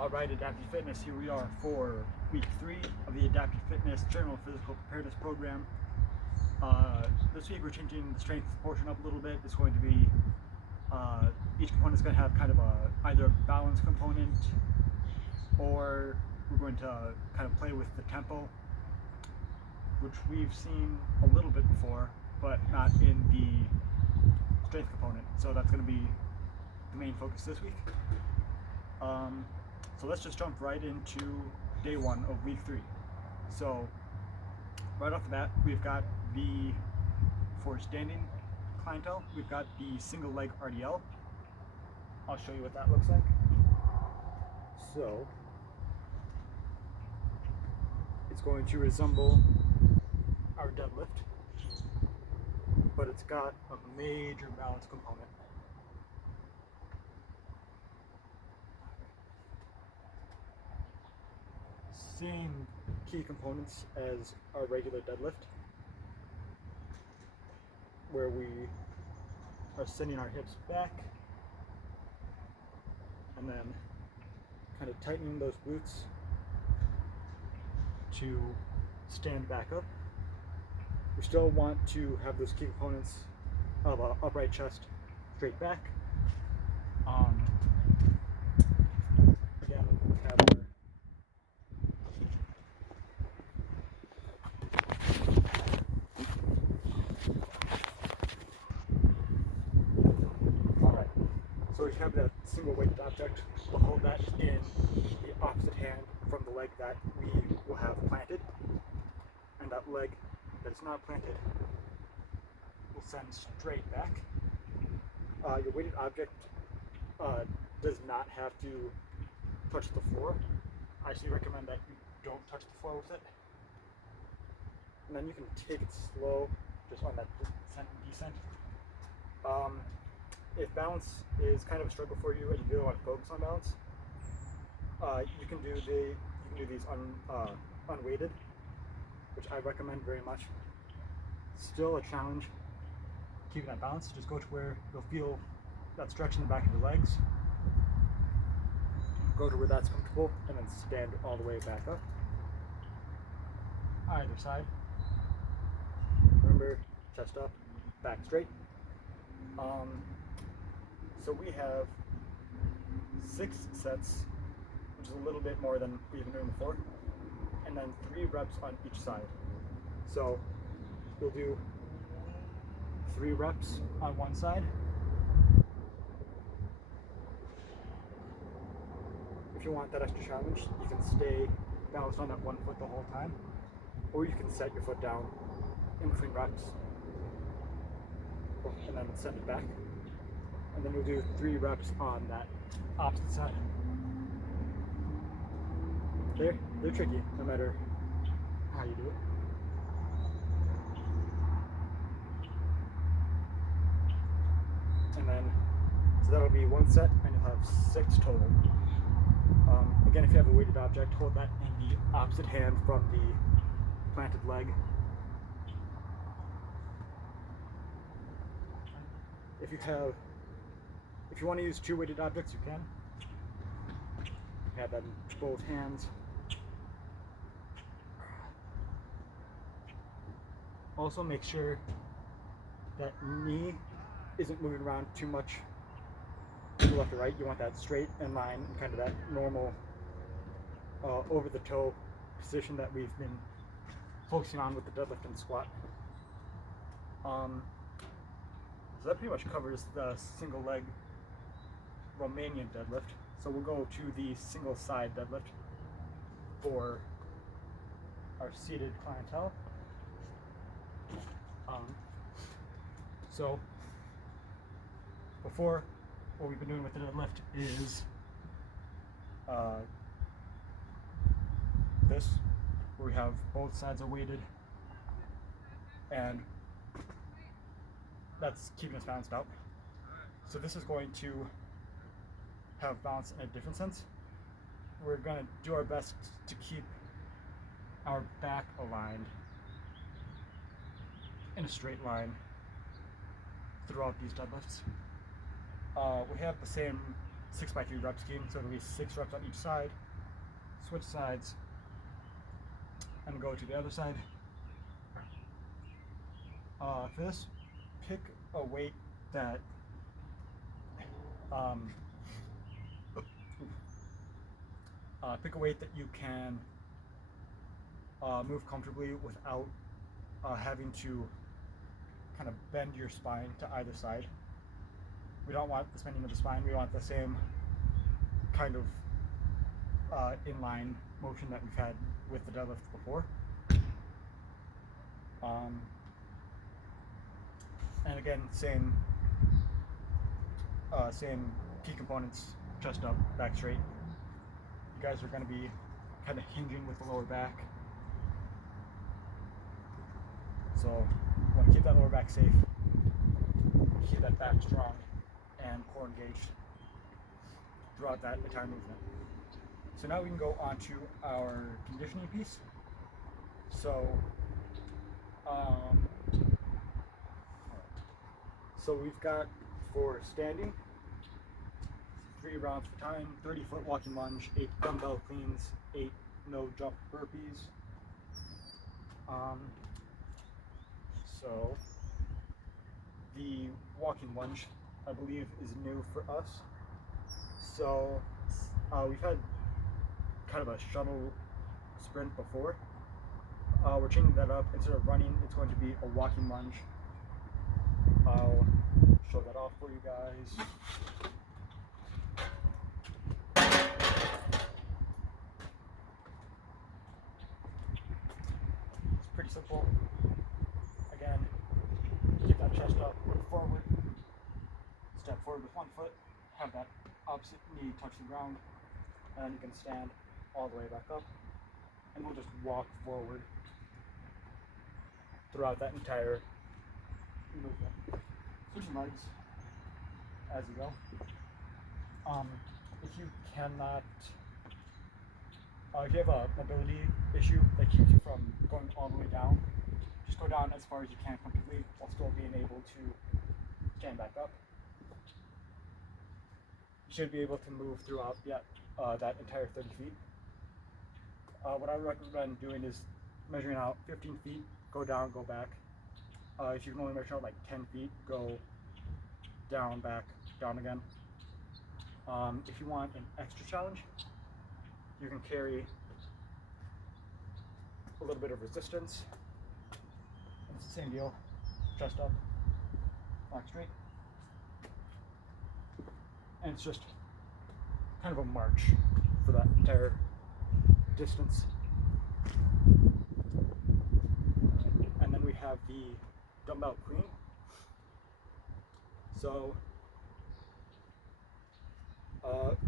Alright, Adaptive Fitness, here we are for week 3 of the Adaptive Fitness General Physical Preparedness program. This week we're changing the strength portion up a little bit. It's going to be, each component is going to have kind of either a balance component, or we're going to kind of play with the tempo, which we've seen a little bit before, but not in the strength component. So that's going to be the main focus this week. So let's just jump right into day 1 of week 3. So right off the bat, we've got for standing clientele, we've got the single leg RDL. I'll show you what that looks like. So it's going to resemble our deadlift, but it's got a major balance component. Same key components as our regular deadlift, where we are sending our hips back and then kind of tightening those glutes to stand back up. We still want to have those key components of an upright chest, straight back. Again, we have So we have that single weighted object. We'll hold that in the opposite hand from the leg that we will have planted, and that leg that is not planted will send straight back. Your weighted object does not have to touch the floor. I actually recommend that you don't touch the floor with it. And then you can take it slow, just on that descent and descent. If balance is kind of a struggle for you and you really want to focus on balance, you can do these unweighted, which I recommend very much. Still a challenge keeping that balance. Just go to where you'll feel that stretch in the back of your legs. Go to where that's comfortable, and then stand all the way back up. Either side. Remember, chest up, back straight. So we have 6 sets, which is a little bit more than we've been doing before, and then 3 reps on each side. So we'll do 3 reps on one side. If you want that extra challenge, you can stay balanced on that one foot the whole time, or you can set your foot down in between reps and then send it back. And then we'll do 3 reps on that opposite side. They're tricky, no matter how you do it. And then, so that'll be 1 set, and you'll have 6 total. Again, if you have a weighted object, hold that in the opposite hand from the planted leg. If you want to use 2 weighted objects, you can. Have that in both hands. Also, make sure that knee isn't moving around too much to the left or right. You want that straight in line, and kind of that normal over the toe position that we've been focusing on with the deadlift and squat. So that pretty much covers the single leg Romanian deadlift. So we'll go to the single side deadlift for our seated clientele. So before, what we've been doing with the deadlift is this, where we have both sides are weighted, and that's keeping us balanced out. So this is going to have balance in a different sense. We're going to do our best to keep our back aligned in a straight line throughout these deadlifts. We have the same 6x3 rep scheme, so it'll be 6 reps on each side. Switch sides and go to the other side. For this, pick a weight that you can move comfortably without having to kind of bend your spine to either side. We don't want the bending of the spine. We want the same kind of inline motion that we've had with the deadlift before. And again, same key components: chest up, back straight. You guys are going to be kind of hinging with the lower back, so you want to keep that lower back safe, keep that back strong and core engaged throughout that entire movement. So now we can go on to our conditioning piece. So we've got, for standing, 3 rounds for time, 30-foot walking lunge, 8 dumbbell cleans, 8 no jump burpees. So the walking lunge, I believe, is new for us. So we've had kind of a shuttle sprint before. We're changing that up. Instead of running, it's going to be a walking lunge. I'll show that off for you guys. It's pretty simple. Again, keep that chest up, move forward, step forward with one foot, have that opposite knee touch the ground, and then you can stand all the way back up, and we'll just walk forward throughout that entire movement. Switching legs as you go. If you cannot, if you have a mobility issue that keeps you from going all the way down, just go down as far as you can comfortably while still being able to stand back up. You should be able to move throughout that entire 30 feet. What I recommend doing is measuring out 15 feet, go down, go back. If you can only measure out like 10 feet, go down, back, down again. If you want an extra challenge, you can carry a little bit of resistance. It's the same deal, chest up, back straight. And it's just kind of a march for that entire distance. And then we have the dumbbell clean. So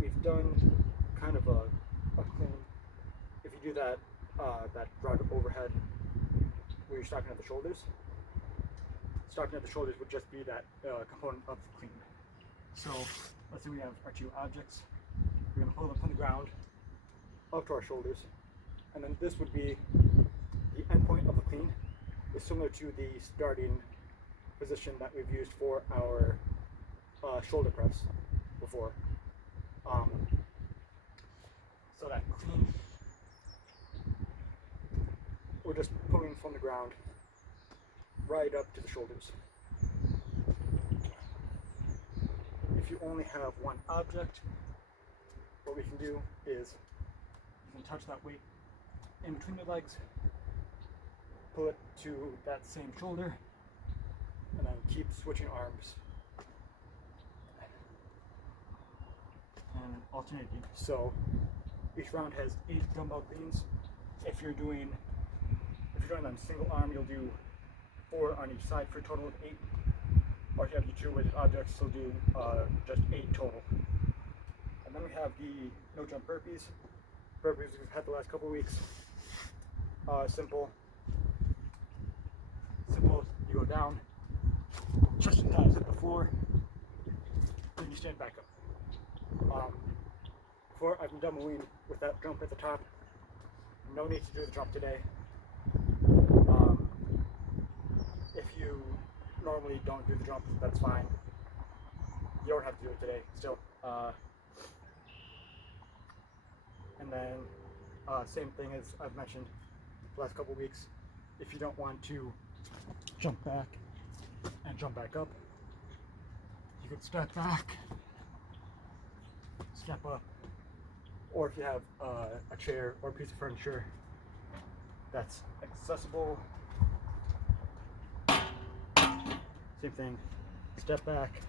we've done kind of a clean. If you do that grounded overhead where you're stocking at the shoulders, stocking at the shoulders would just be that component of the clean. So let's say we have our 2 objects. We're going to pull them from the ground up to our shoulders, and then this would be the end point of the clean. It's similar to the starting position that we've used for our shoulder press before. So that clean, we're just pulling from the ground right up to the shoulders. If you only have one object, what we can do is you can touch that weight in between your legs, pull it to that same shoulder, and then keep switching arms and alternating. So each round has 8 dumbbell cleans. If you're doing on single arm, you'll do 4 on each side for a total of 8. Or if you have the 2 weighted objects, you'll do just 8 total. And then we have the no jump burpees. Burpees we've had the last couple of weeks. Simple. You go down, chest and thighs hit the floor, then you stand back up. Before I've been demoing with that jump at the top. No need to do the jump today. If you normally don't do the jump, that's fine. You don't have to do it today. Still, then same thing as I've mentioned the last couple weeks. If you don't want to jump back and jump back up, you could step back, step up, or if you have a chair or a piece of furniture that's accessible, same thing, step back,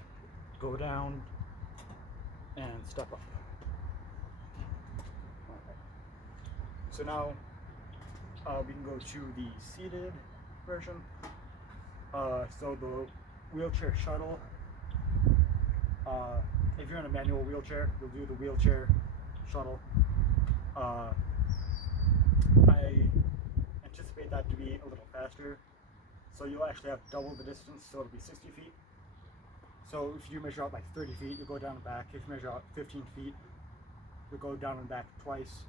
go down, and step up. So now we can go to the seated version. So the wheelchair shuttle, if you're in a manual wheelchair, you'll do the wheelchair shuttle. I anticipate that to be a little faster. So you'll actually have double the distance, so it'll be 60 feet. So if you measure out like 30 feet, you'll go down and back. If you measure out 15 feet, you'll go down and back twice.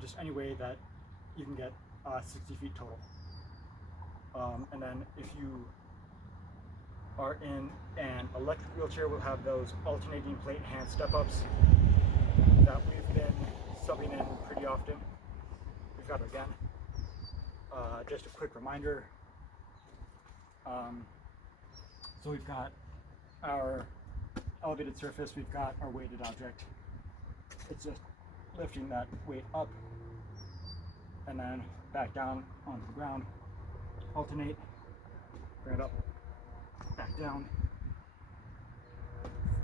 Just any way that you can get 60 feet total. And then if you are in an electric wheelchair, we'll have those alternating plate hand step-ups that we've been subbing in pretty often. We've got it again. Just a quick reminder. So we've got our elevated surface, we've got our weighted object. It's just lifting that weight up and then back down onto the ground. Alternate, bring it up, back down.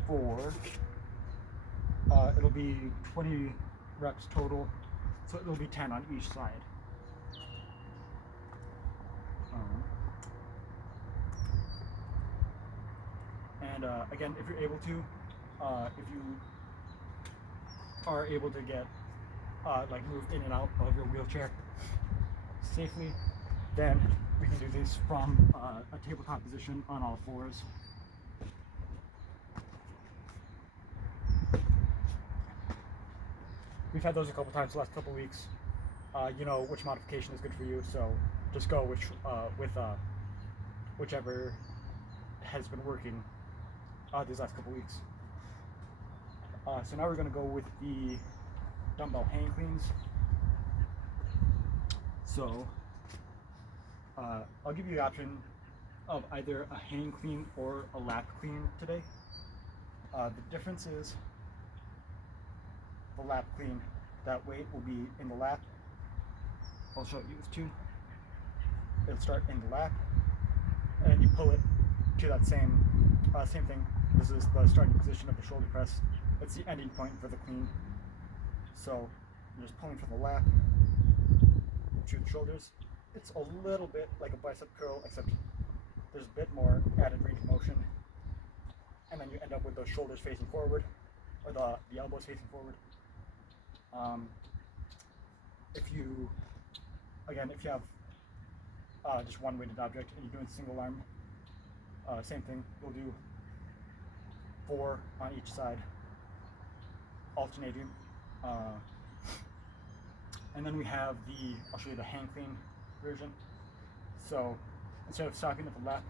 4. It'll be 20 reps total, so it'll be 10 on each side. And again, if you're able to, if you are able to get like move in and out of your wheelchair safely, then we can do this from a tabletop position on all fours. We've had those a couple times the last couple weeks. You know which modification is good for you, so just go with whichever has been working these last couple weeks. So now we're going to go with the dumbbell hang cleans. So I'll give you the option of either a hang clean or a lap clean today. The difference is the lap clean, that weight will be in the lap. I'll show you with 2. It'll start in the lap, and then you pull it to that same thing. This is the starting position of the shoulder press. It's the ending point for the clean. So you're just pulling from the lap to the shoulders. It's a little bit like a bicep curl, except there's a bit more added range of motion. And then you end up with those shoulders facing forward, or the elbows facing forward. If you have just one weighted object and you're doing single arm, same thing, we'll do 4 on each side, alternating. And then we have I'll show you the hang clean version. So instead of stopping at the lap,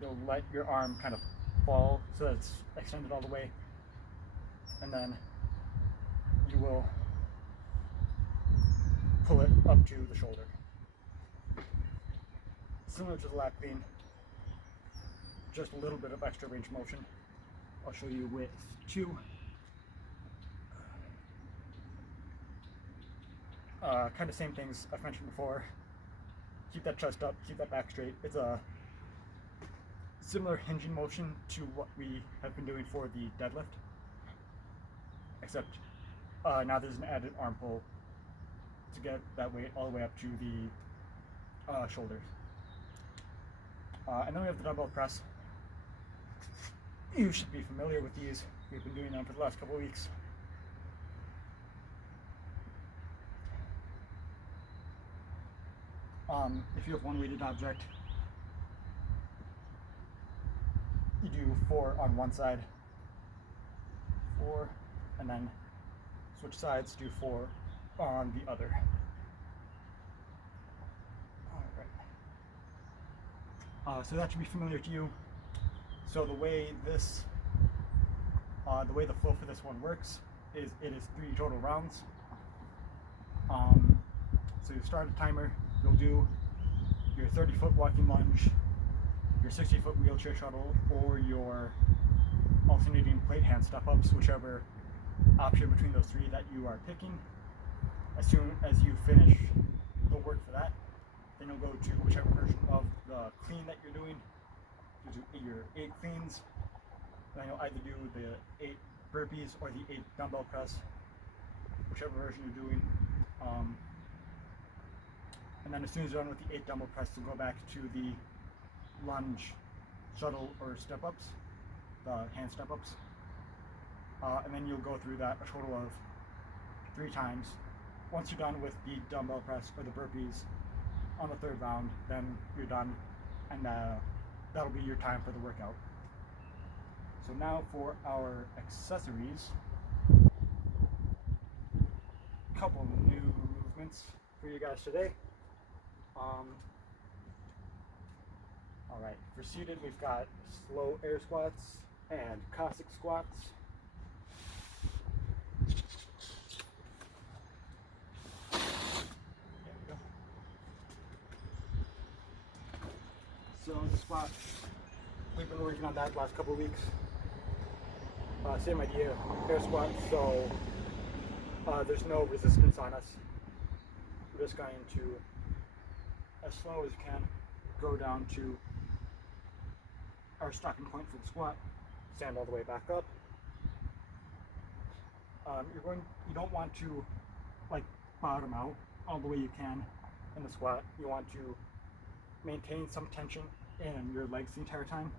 you'll let your arm kind of fall so that it's extended all the way, and then you will pull it up to the shoulder. Similar to the lap clean, just a little bit of extra range of motion. I'll show you with 2. Kind of same things I've mentioned before. Keep that chest up, keep that back straight. It's a similar hinging motion to what we have been doing for the deadlift, except now there's an added arm pull to get that weight all the way up to the shoulders. And then we have the dumbbell press. You should be familiar with these. We've been doing them for the last couple of weeks. If you have one weighted object, you do 4 on one side, 4, and then switch sides, do 4 on the other. Alright. So that should be familiar to you. So the way the flow for this one works is it is 3 total rounds. So you start a timer, you'll do your 30-foot walking lunge, your 60-foot wheelchair shuttle, or your alternating plate hand step-ups, whichever option between those three that you are picking. As soon as you finish the work for that, then you'll go to whichever version of the clean that you're doing. You do your 8 cleans, then you'll either do the 8 burpees or the 8 dumbbell press, whichever version you're doing. And then as soon as you're done with the 8 dumbbell press, you'll go back to the lunge, shuttle, or step-ups, the hand step-ups. And then you'll go through that a total of 3 times. Once you're done with the dumbbell press or the burpees on the 3rd round, then you're done, and that'll be your time for the workout. So now for our accessories, a couple new movements for you guys today. Alright, for seated we've got slow air squats and Cossack squats. There we go. So the squat, we've been working on that the last couple of weeks. Same idea, air squat, so there's no resistance on us. We're just going to, as slow as you can, go down to our starting point for the squat, stand all the way back up. You don't want to like bottom out all the way you can in the squat. You want to maintain some tension in your legs the entire time.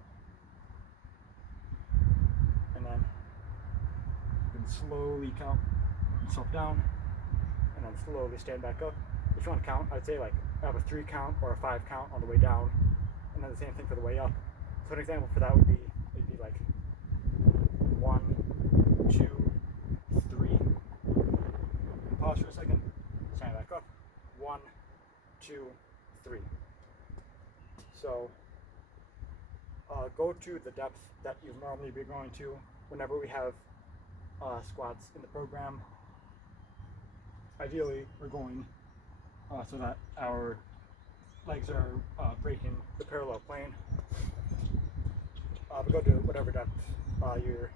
And then you can slowly count yourself down and then slowly stand back up. If you want to count, I'd say like have a 3 count or a 5 count on the way down, and then the same thing for the way up. So an example for that would be, it'd be like 1, 2, 3. Pause for a second, stand back up. 1, 2, 3. So go to the depth that you'd normally be going to whenever we have squats in the program. Ideally, we're going so that our legs are breaking the parallel plane. But go to whatever depth you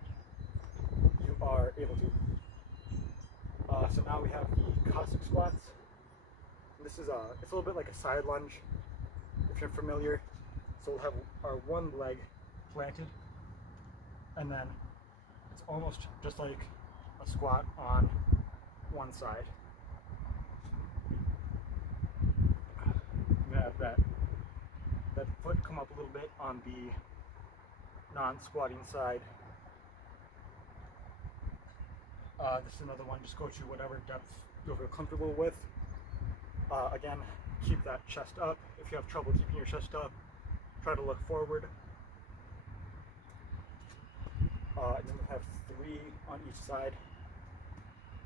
are able to. So now we have the Cossack squats. This is it's a little bit like a side lunge, if you're familiar. So we'll have our one leg planted, and then it's almost just like a squat on one side. You have that foot come up a little bit on the non-squatting side. This is another one, just go to whatever depth you feel comfortable with. Again, keep that chest up. If you have trouble keeping your chest up, try to look forward. And then we'll have 3 on each side.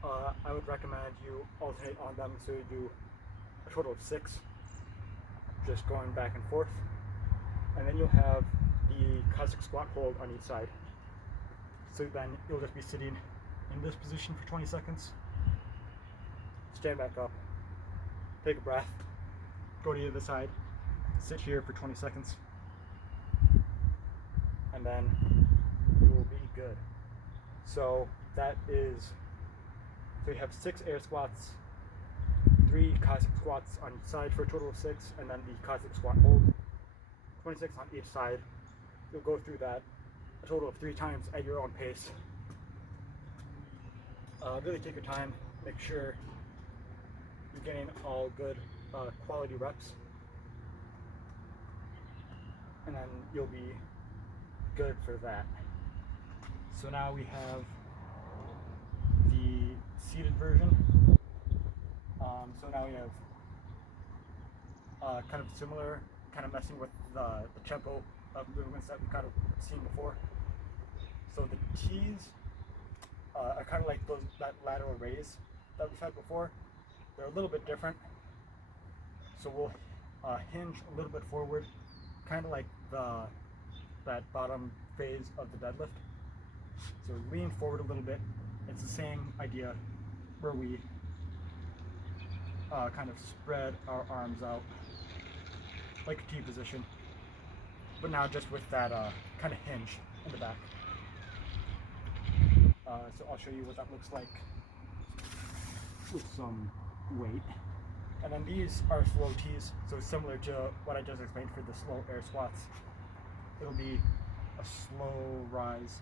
I would recommend you alternate on them, so you do a total of 6, just going back and forth. And then you'll have the Cossack squat hold on each side. So then you'll just be sitting in this position for 20 seconds, stand back up, take a breath, go to the other side, sit here for 20 seconds, and then you will be good. So that is, so you have 6 air squats, 3 Cossack squats on each side for a total of 6, and then the Cossack squat hold, 26 on each side. You'll go through that a total of 3 times at your own pace. Really take your time, make sure you're getting all good quality reps, and then you'll be good for that. So now we have the seated version. So now we have kind of similar, kind of messing with the tempo of movements that we've kind of seen before. So the T's are kind of like that lateral raise that we've had before. They're a little bit different. So we'll hinge a little bit forward, kind of like that bottom phase of the deadlift. So lean forward a little bit. It's the same idea where we kind of spread our arms out like a T position, but now just with that kind of hinge in the back. So I'll show you what that looks like with some weight. And then these are slow T's, so similar to what I just explained for the slow air squats. It'll be a slow rise.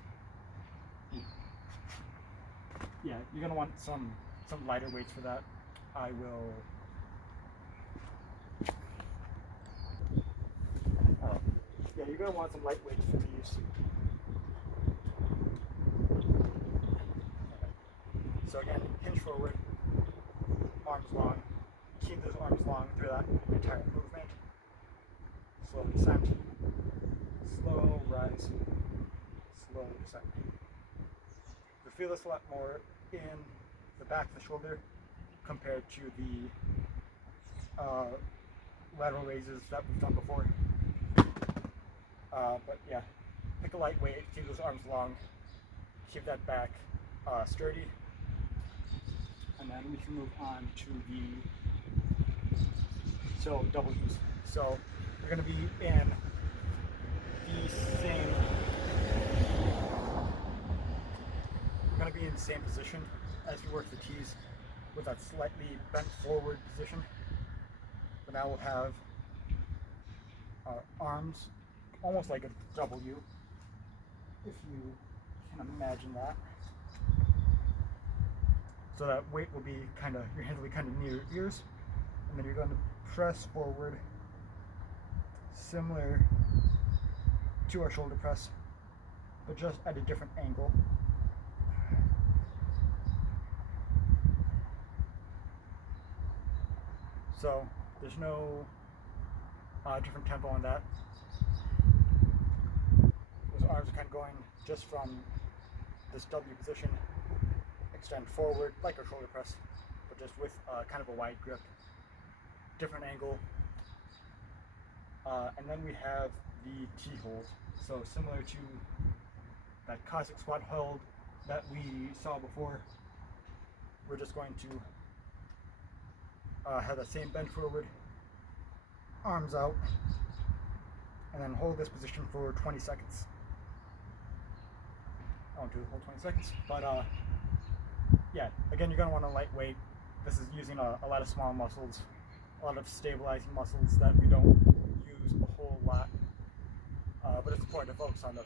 Yeah, you're gonna want some lighter weights for that. I will. Yeah, you're gonna want some light weights for these. So again, hinge forward, arms long. Keep those arms long through that entire movement. Slow descent, slow rise, slow descent. You'll feel this a lot more in the back of the shoulder compared to the lateral raises that we've done before. But yeah, pick a light weight, keep those arms long, keep that back sturdy, and then we can move on to the W's. So we're going to be in the same position as we work the T's with that slightly bent forward position. But now we'll have our arms almost like a W, if you can imagine that. So that weight will be your hands will be kind of near your ears, and then you're going to press forward, similar to our shoulder press, but just at a different angle. So there's no different tempo on that. Those arms are kind of going just from this W position, extend forward like our shoulder press, but just with kind of a wide grip, different angle. And then we have the T hold. So similar to that Cossack squat hold that we saw before, we're just going to have that same bend forward, arms out, and then hold this position for 20 seconds. I won't do the whole 20 seconds, but yeah, again, you're going to want a lightweight. This is using a lot of small muscles, a lot of stabilizing muscles that we don't use a whole lot, but it's important to focus on those.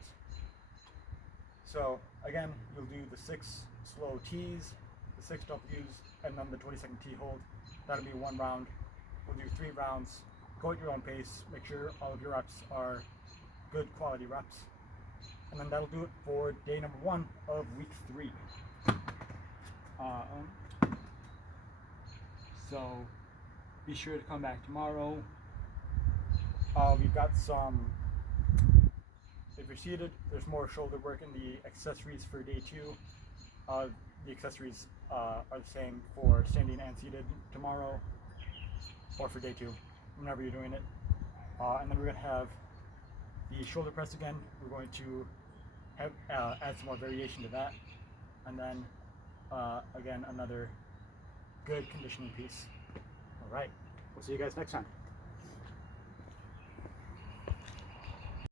So again, you'll do the 6 slow T's, the 6 W's, and then the 20-second T hold. That'll be 1 round. We'll do 3 rounds. Go at your own pace. Make sure all of your reps are good quality reps. And then that'll do it for day number 1 of week 3. So be sure to come back tomorrow. We've got some, if you're seated, there's more shoulder work in the accessories for day 2. The accessories are the same for standing and seated tomorrow, or for day 2, whenever you're doing it. And then we're going to have the shoulder press again. We're going to have, add some more variation to that. And then, again, another good conditioning piece. All right, we'll see you guys next time.